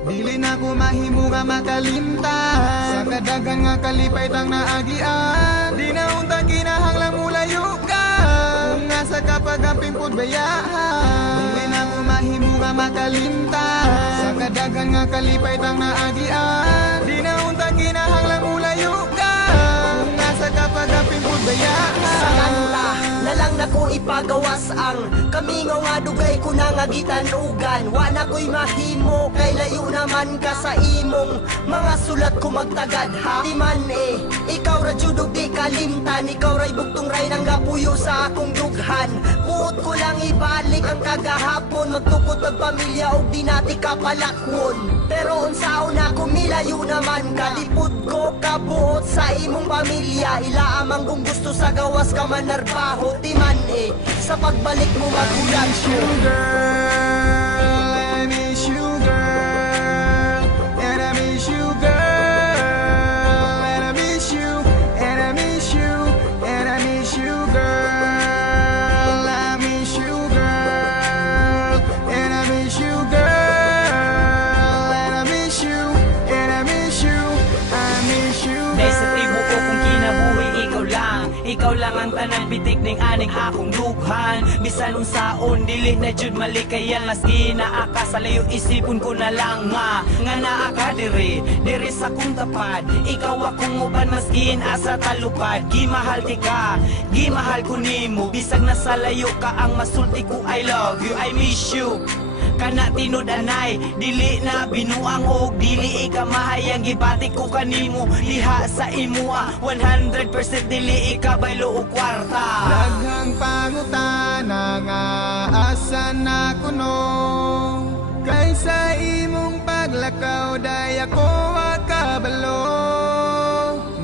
Dili na ko mahimo nga makalimtan. Sa kadagan nga kalipay tang naagian, di na unta kinahanglang mulayo ka. Kung nga sa kapagamping pud bayahan, dili na ko mahimo nga makalimtan. Sa kadagan nga kalipay tang naagian, di na unta kinahanglang mulayo ka. Kung nga sa kapagamping pud bayahan, sa kanta na lang na ko ipagawas ang kamingaw nga dugay ko na nga gitanugan. Wa na ko'y mahimo kay layo naman ka sa imong mga sulat ko magtagad ha. Di man ikaw ra judog di kalimtan, ikaw ra'y buktong ray nang gapuyo sa akong dughan. Buot ko lang ibalik ang kagahapon, magtukod ng pamilya og di nati kapalakwon. Pero unsaon ako milayo naman ka, lipod ko kabuot sa imong pamilya. Ila amang kung gusto sa gawas ka manarbaho, di man sa pagbalik mo magulat ko. girl, I miss you girl, and I miss you girl, and I miss you, and I miss you, and I miss you girl, I miss you girl, and I miss you girl, and I miss you, and I miss you, I miss you Dahil sa girl. tribo ko kung kinabuhi ikaw lang ang tanang bitik ning aning akong dughan. Bisan unsaon dili na jud malikayan, maski naaka sa layo isipon ko na lang nga naa ka diri sa kong tapad. Ikaw akong uban maskin asa talupad. Gimahal ti ka, gimahal ko nimo, bisag nasa layo ka ang masulti ko I love you, I miss you. Kana tinud-anay, dili na binuang og dili ika mahayang gibati ko kanimo diha sa imua 100% dili ika baylo og kwarta. Daghang pangutana nga asa na kuno, kaysa imong paglakaw day ako makabalo.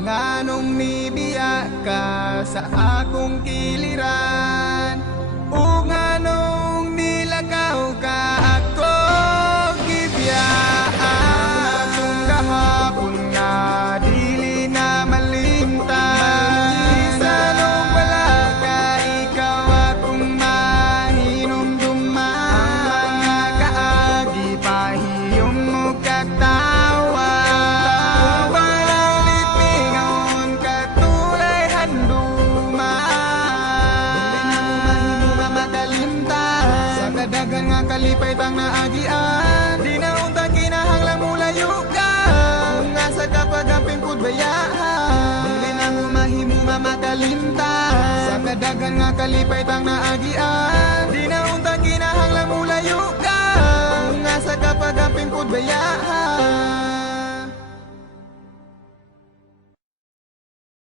Nganong nibiya ka sa akong kiliran, ug nganong nilakaw ka ako gibiyaan. Atong kahapon nga dili na malimtan, sa nung wala ka ikaw akong mahinumduman. Ang mga kaagi pahiyom mo katawa, kung palit mingaon katulay handuman. Dili na mo mahimo nga makalimtan, sa kadagan nga kalipay tang naagian, di na unta kinahanglang mulayo ka. Kung nga sa kapagamping pud bayahan, dili na mo mahimo nga makalimtan, sa kadagan nga kalipay tang naagian, di na unta